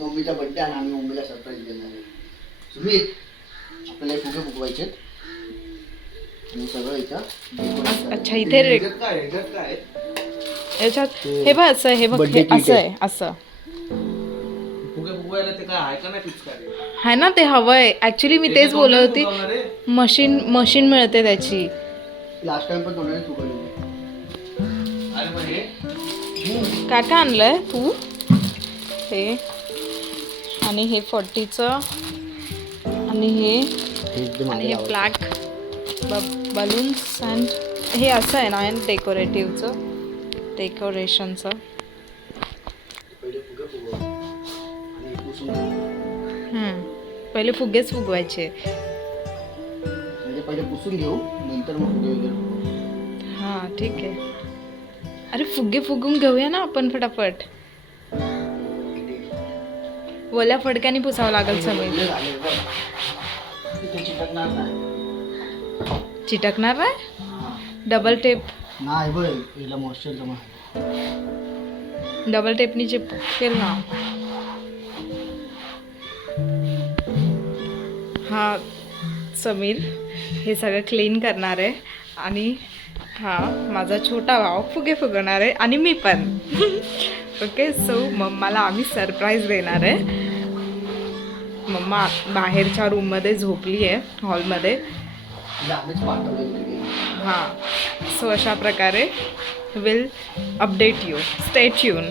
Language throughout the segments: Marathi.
मम्मीचा बड्डे आणि आम्ही मम्मीला सरप्राईज देणार आहे. सुमित आपल्याला फुगे फुगवायचे आणि सगळं इथं अच्छा इथे रे ह्याच्यात काय काय याच्यात हे बघ असं आहे, हे बघ Birthday हे kit असं आहे. आहे असं. फुगे फुगवायला ते काय आहे का नाही पिचकारी आहे ना ते हवंय ऍक्च्युली मी तेच बोलत होती मशीन मशीन मिळते त्याची. लास्ट टाइम पण तोंडाने फुगवलेली अरे मग हे? काय काय आणलंय तू? हे. आणि हे फोर्टीचं आणि हे हे आणि हे ब्लॅक बलून्स अँड हे असं आहे ना डेकोरेटिव्हचं डेकोरेशनचं पहिले हे फुगेच फुगवायचे. म्हणजे पहिले पुसून घेऊ नंतर मग फुगे वगैरे फुगवू. हां ठीक आहे. अरे फुगे फुगून घेऊया ना आपण फटाफट. ओल्या फडक्याने पुसावं लागेल सगळे. चिटकणार आहे डबल टेप नाही बघ हिला मॉइश्चर जमा. डबल टेपनी चिपकेल ना हा समीर हे सगळं क्लीन करणार आहे. आणि हा माझा छोटा भाव फुगे फुगवणार आहे. आणि मी पण. ओके सो मम्माला आम्ही सरप्राईज देणार आहे. मम्मा बाहेरच्या रूममध्ये झोपली आहे हॉलमध्ये हां. सो अशा प्रकारे will update you stay tuned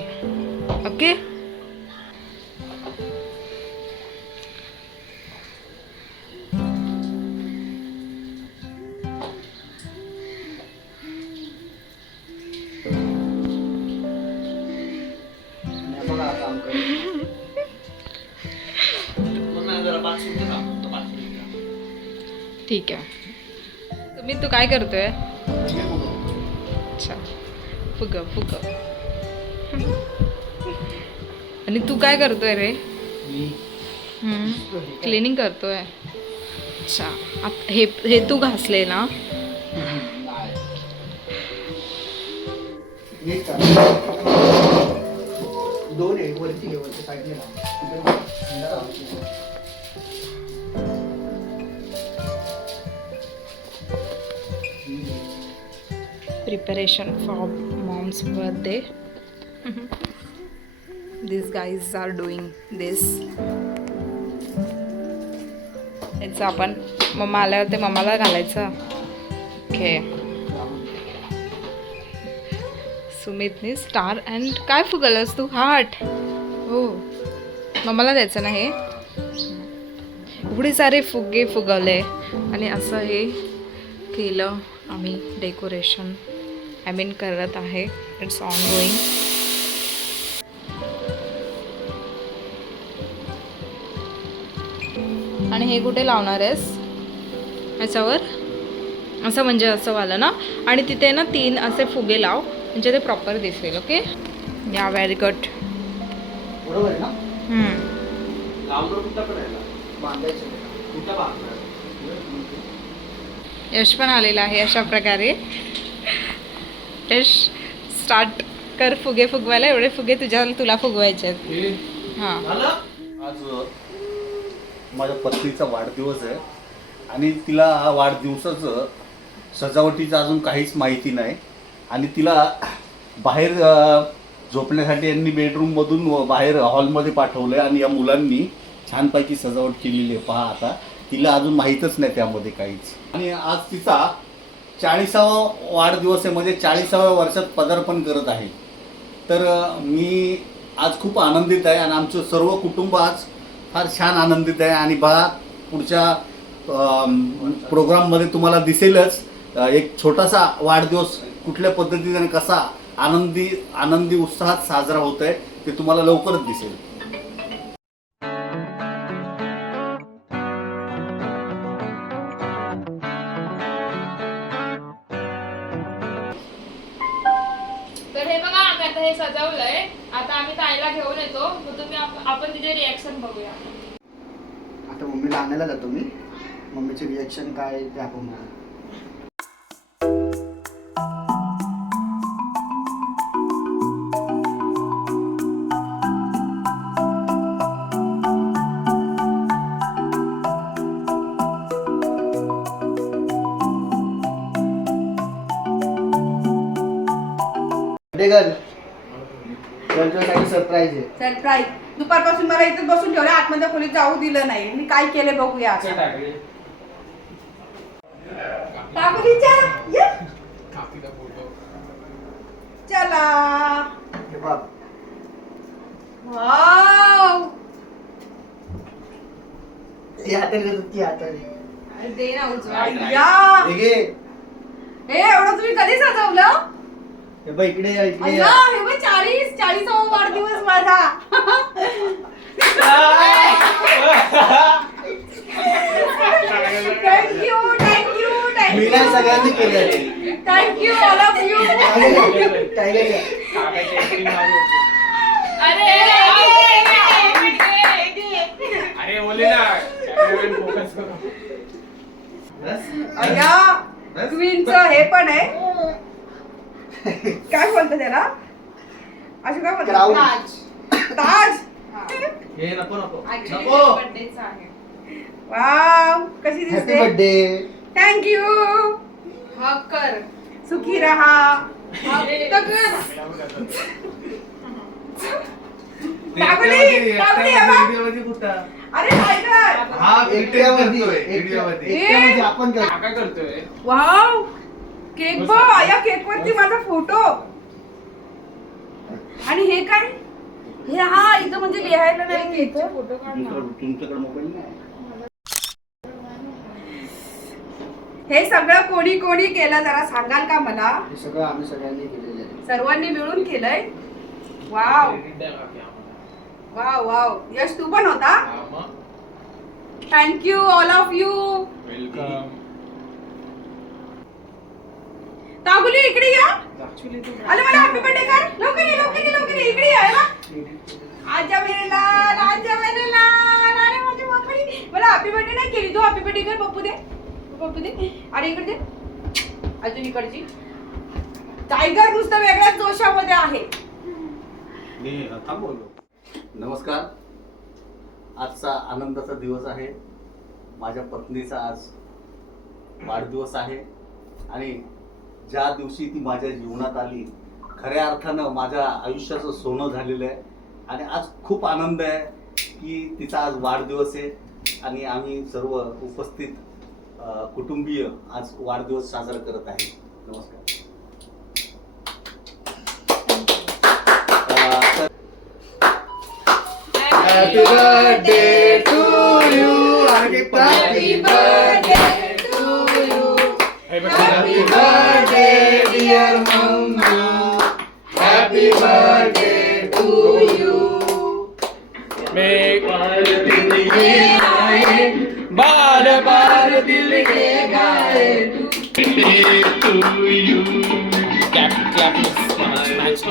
okay ठीक आहे. तुम्ही तू काय करतोय. अच्छा. फुग फुग. आणि तू काय करतोय रे? मी. क्लिनिंग करतोय. अच्छा. हे हे तू घासले ना. दोन preparation for mom's birthday. These guys are doing this. याचं आपण मम्मा आल्यावर ते मम्माला घालायचं. ओके सुमितने स्टार अँड काय फुगलस तू? हार्ट हो. मम्माला द्यायचं ना हे? एवढे सारे फुगे फुगवले. आणि असं हे केलं आम्ही डेकोरेशन आय मीन करत आहे. इट्स ऑन गोईंग आणि हे कुठे लावणार आहेस? याच्यावर? असं म्हणजे असं वालं ना? आणि तिथे ना तीन असे फुगे लाव. म्हणजे ते प्रॉपर दिसेल ओके या व्हेरी गुड? यश पण आलेला आहे अशा प्रकारे. यश स्टार्ट कर फुगे फुगवायला एवढे फुगे तुझ्या तुला फुगवायचे आहेत. हे? हां? आज माझ्या पत्नीचा वाढदिवस आहे आणि तिला वाढदिवसाचं सजावटीचं अजून काहीच माहिती नाही आणि तिला बाहेर झोपण्यासाठी यांनी बेडरूममधून व बाहेर हॉलमध्ये पाठवलं आहे आणि या मुलांनी छानपैकी सजावट केलेली आहे. पहा आता तिला अजून माहीतच नाही त्यामध्ये काहीच. आणि आज तिचा चाळीसावा वाढदिवस आहे म्हणजे चाळीसाव्या वर्षात पदार्पण करत आहे. तर मी आज खूप आनंदित आहे आणि आमचं सर्व कुटुंब आज फार छान आनंदित आहे. आणि बघा पुढच्या प्रोग्राममध्ये तुम्हाला दिसेलच एक छोटासा वाढदिवस कुठल्या पद्धतीने कसा आनंदी आनंदी उत्साहात साजरा होत आहे ते तुम्हाला लवकरच दिसेल. आपण तिचे रिॲक्शन बघूया. आता मम्मीला आणायला जातो मी. मम्मीचे रिॲक्शन काय ते आपण बघू. गर्ल. त्यांच्यासाठी सरप्राईज आहे सरप्राईज दुपारपासून मला इथेच बसून ठेवलं आतमध्ये खोलीत जाऊ दिलं नाही मी काय केले बघूया आता. ये. चला हे बघ. वाव हाताने देतात, ती हाताने. दे ना उजवा Right, या हे घे. हे एवढं तुम्ही कधी सजवलं हे बघ इकडे या, इकडे अय्या. हे चाळीसावा वाढदिवस माझा. थँक्यू थँक्यू मी नाही थँक्यू सगळ्यांनी केलं thank you all of you tiger. अरे बोले ना फोकस करू अय्या क्वीनच हे पण आहे. काय बोलतो त्याला? असं काय Crown. बोलतो ताज. हे नको नको. Actually नको. ते birthday चं आहे. वाव कशी हॅपी दिसते? बर्थडे थँक्यू हक कर. सुखी रहा. हे बघ. अरे टायगर एकट्यामध्ये आपण काका करतोय. वाव केक बघ या केक वरती माझा फोटो आणि हे काय? हे हा इथं म्हणजे लिहायला नाही इथं फोटो तुमच्याकडे मोबाईल नाही हे सगळं कोणी कोणी केलं जरा सांगाल का मला? हे सगळं आम्ही सगळ्यांनी केलेलं आहे. सर्वांनी मिळून केलंय? वाव. Wow wow. यश तू पण होता. Thank you all of you Welcome. काबुली इकडे या. अरे मला हॅपी बर्थडे कर. लवकर ये लवकर ये लवकर ये. इकडे या बघ. आजा मेरे लाल आजा मेरे लाल. अरे माझी बापरी मला हॅपी बर्थडे नाही केली. तू हॅपी बर्थडे कर पप्पू दे. पप्पू दे. अरे इकडे दे. अजून इकडची. टायगर नुसतं वेगळ्याच जोशामध्ये आहे. मी थांबवलो नमस्कार. आजचा आनंदाचा दिवस आहे. माझ्या पत्नीचा आज वाढदिवस आहे. आणि ज्या दिवशी ती माझ्या जीवनात आली खऱ्या अर्थानं माझ्या आयुष्याचं सोनं झालेलं आहे. आणि आज खूप आनंद आहे की तिचा आज वाढदिवस आहे. आणि आम्ही सर्व उपस्थित कुटुंबीय आज वाढदिवस साजरा करत आहे. नमस्कार. अ, तर happy birthday to you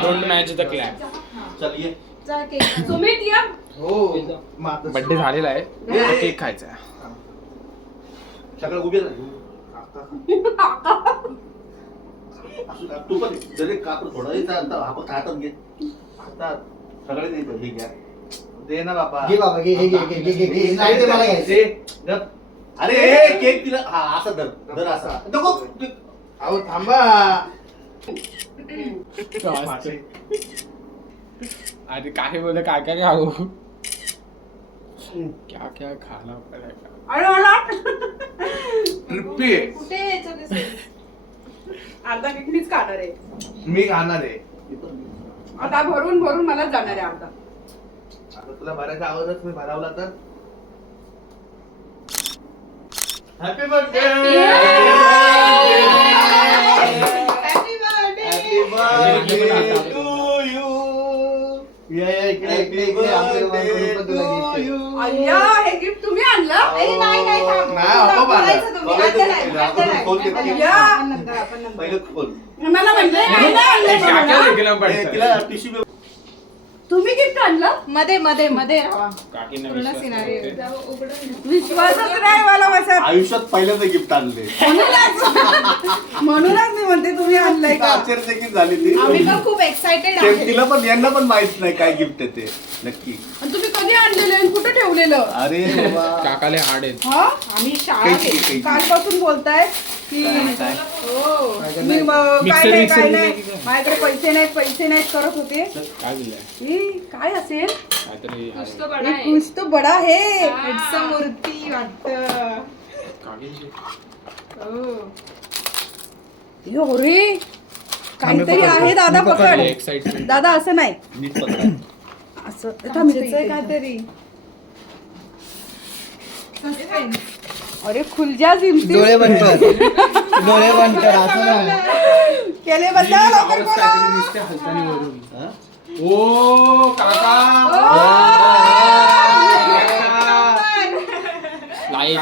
don't match the clap Sumit या. हो. बर्थडे झालेला आहे. केक खायचा सगळं उभे तू पण जरी कापड थोडा आता हातात हातात घे. हातात सगळे नाही हे घ्या. दे ना बाबा. घे बाबा घे घे घे घे घे. घे घे नाही ते मला घ्यायचं दे गप. अरे केक तिला हा असा धर. धर असा. नको. अहो थांबा. अरे काय बोल काय काय खाऊ. क्या क्या खाना पडेगा? अरे मला ट्रिप्पी आहे. कुठे यायचं दिसेल? अर्धा केक मीच खाणार आहे. मी खाणार आहे. आता भरून भरून मला जाणार आहे अर्धा. आता तुला भरायचा आवाजच मी भरावला तर हॅपी बर्थडे अय्या हे गिफ्ट तुम्ही आणलं ए, नाही नाही थांब. नाही, तुला आपण बोलायचं तुम्ही. बोलायचं आता नाही, तुम्ही. आता आपण नाही. फोन केला. अय्या. आपण नंतर, आपण नंतर. पहिलं खोल मला म्हणले नाही, नाही आणलं टिश्यू तुम्ही गिफ्ट आणलं? मध्ये मध्ये मध्ये राहा. काकींना पूर्ण विश्वास सिनारी नव्हते. विश्वासच नाही मला बसत आयुष्यात पहिल्यांदा गिफ्ट आणले. म्हणूनच. म्हणूनच मी म्हणते तुम्ही आणलंय का? आश्चर्यचकित झाली ती. आम्ही पण खूप एक्साइटेड ते- आहे. तिला पण यांना पण माहीत नाही काय गिफ्ट आहे ते. नक्की. आणि तुम्ही कधी आणलेलं आणि कुठं ठेवलेलं? अरे बाबा. काकाले हाड आहेत. हा? आम्ही शाळा कैची, केली कैची. कालपासून बोलताय की हो. मी काय मिक्सर- नाही मिक्सर काय दिलं नाही. की काय? माझ्याकडे पैसे नाहीत पैसे नाहीत करत होते. काय दिलंय? काय असेल काहीतरी आहे. ये कुछ तो बडा है इट्स अ मूर्ती वाटतं काकींची यो रे काहीतरी आहे दादा पकड दादा असं नाही नीट पकडा असं थांब इथे, काचेचं आहे इथे. काहीतरी Suspense. अरे खुलजा जिमती डोळे बंद कर डोळे बंद कर असं नाही केले बद्दल लवकर बोला हा? हे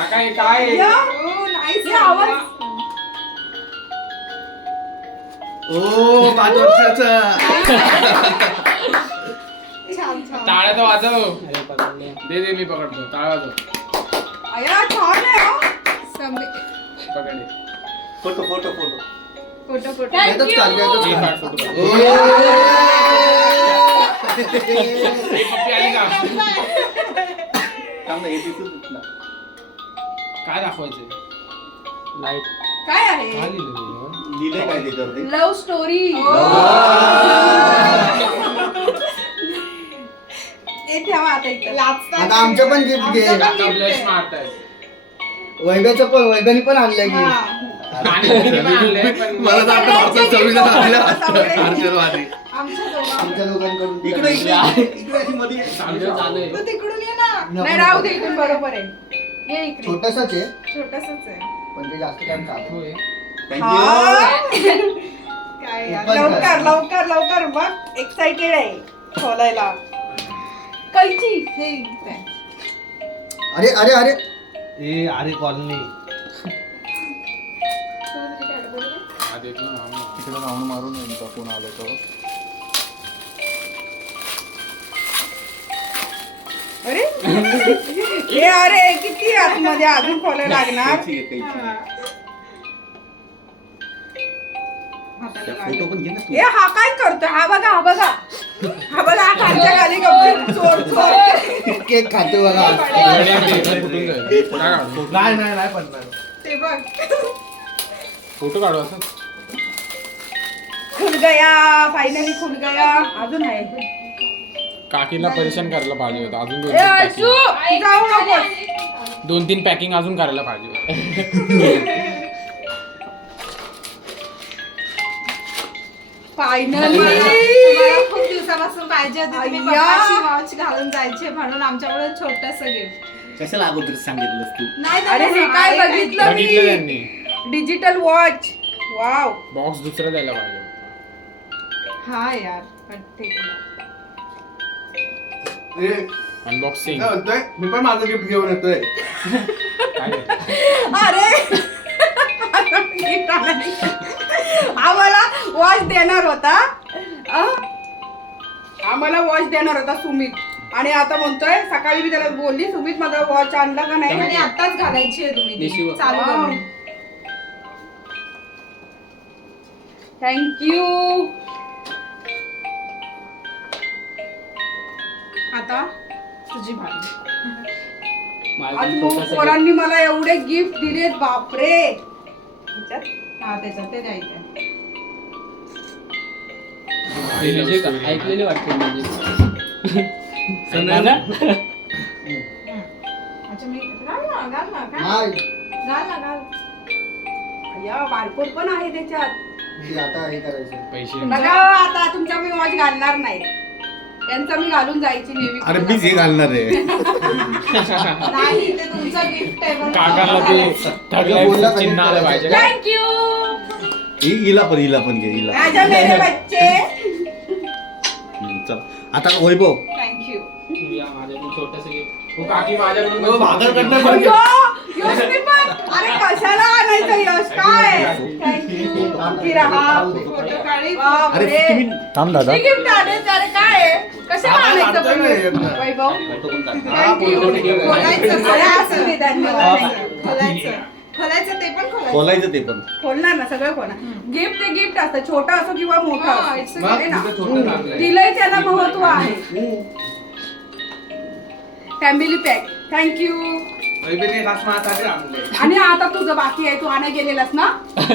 काय? आहे? या, Oh, nice. हे आवाज. ओ पाच वर्षाचा. छान छान. टाळ्या तर वाजव दे दे मी पकडतो. टाळ्या वाजव हा. समी- पकडे photo photo photo. Photo photo. हे. हे पप्पी आली का थांब ना, हे. काय दाखवायचं लाइट काय आहे लिहिलं लिहिलंय काय त्याच्यावरती लव्ह स्टोरी हे ठेवा आता इथं लाजतात. आता आमचं पण गिफ्ट घे आमचं पण gift आहे. आहे वैभ्याचं पण वैभ्यानी पण आणलंय गिफ्ट हा. मला तर. आमच्या दोघांकडून. इकडे इकडे इकडे. अशी मध्ये चालू चालू आहे. तू तिकडून ये ना. नाही राहू दे इथून बरोबर आहे. ये इकडे. छोटसच आहे. छोटसच आहे. पण ते जास्त टाइम चालू होय. थँक्यू हा. काय यार. पण लवकर काय? लवकर लवकर. बघ एक्साइटेड आहे खोलायला. कैची हे इथे आहे. अरे अरे अरे. ए अरे कॉलनी. तिकडे राऊंड मारून नेमका कोण आलो तो अरे? हे अरे किती आतमध्ये अजून खोलायला लागणार? कैची आहे, कैची. हाताला फोटो पण घे ना तू. हे हा काय करतोय? हा बघा हा बघा. हा बघा हा खालच्या खाली गप्प. चोर चोर. केक खातो बघा? नाही नाही नाही पडणार ते बघ. फोटो काढू असं? खुल गया फायनली खुल गया अजून आहे. काकीला परेशान करायला पाहिजे होतं. अजून दोन ए तीन packing. जाऊ दोन तीन पॅकिंग अजून करायला पाहिजे होतं. फायनली तुम्हाला खूप दिवसापासून पाहिजे होते. तुम्ही अय्या. वॉच घालून जायचे म्हणून आमच्याकडून छोटस गिफ्ट कशाला अगोदर सांगितलंस तू? नाही अरे हे काय बघितलं बघितलं मी? त्यांनी. डिजिटल वॉच वाव बॉक्स दुसरा द्यायला पाहिजे. हा यार पण ठीक आहे. ए, अनबॉक्सिंग काय म्हणतोय मी पण माझं गिफ्ट घेऊन येतोय? अरे आम्हाला वॉच देणार होता अ? आम्हाला वॉच देणार होता सुमित आणि आता म्हणतोय सकाळी मी त्याला बोलली सुमित माझा वॉच आणला का नाही आणि आताच घालायची आहे तुम्ही ती. देशी वा- चालू वाव. करून. थँक्यू आता तुझी भाजी मग पोरांनी मला एवढे गिफ्ट दिलेत बापरे? हा त्याच्यात ते द्यायचं ऐकलेले वाटते अच्छा मी घाल ना घाल ना काय नाही. घाल ना घाल. अय्या, बारकोड पण आहे त्याच्यात. ते आता हे करायचं पैसे बघा आता तुमचा मी वॉच घालणार नाही. त्यांचा मी घालून जायची नेहमी अरे मीच हे घालणार आहे. नाही ते तुमचं गिफ्ट आहे म्हणून काकाला ते थर्ड लाईफ चिन्ह आलं पाहिजे. का? थँक्यू हि- हिला पण हिला पण घे हिला. राजा मेरे बच्चे. हम्म, चल. आता वैभव. थँक्यू हो, काकी माझ्याकडून हो, भाकरकडनं पण घे. यो, यश मी पण. अरे कशाला आणायचं यश? काय? थँक्यू राहा. फोटो काढी. अरे बापरे तुम्ही थांब दादा गिफ्ट आले अरे काय? आहे? कशा वैभव? बोलायचं. खोलायचं ते पण ते खोलणार ना सगळं खोलणार गिफ्ट ते गिफ्ट असतं. छोटा असो किंवा मोठा तिलाही त्याला महत्त्व आहे. फॅमिली पॅक थँक्यू आणि आता तुझं बाकी आहे. तू आणाय गेलेलास ना?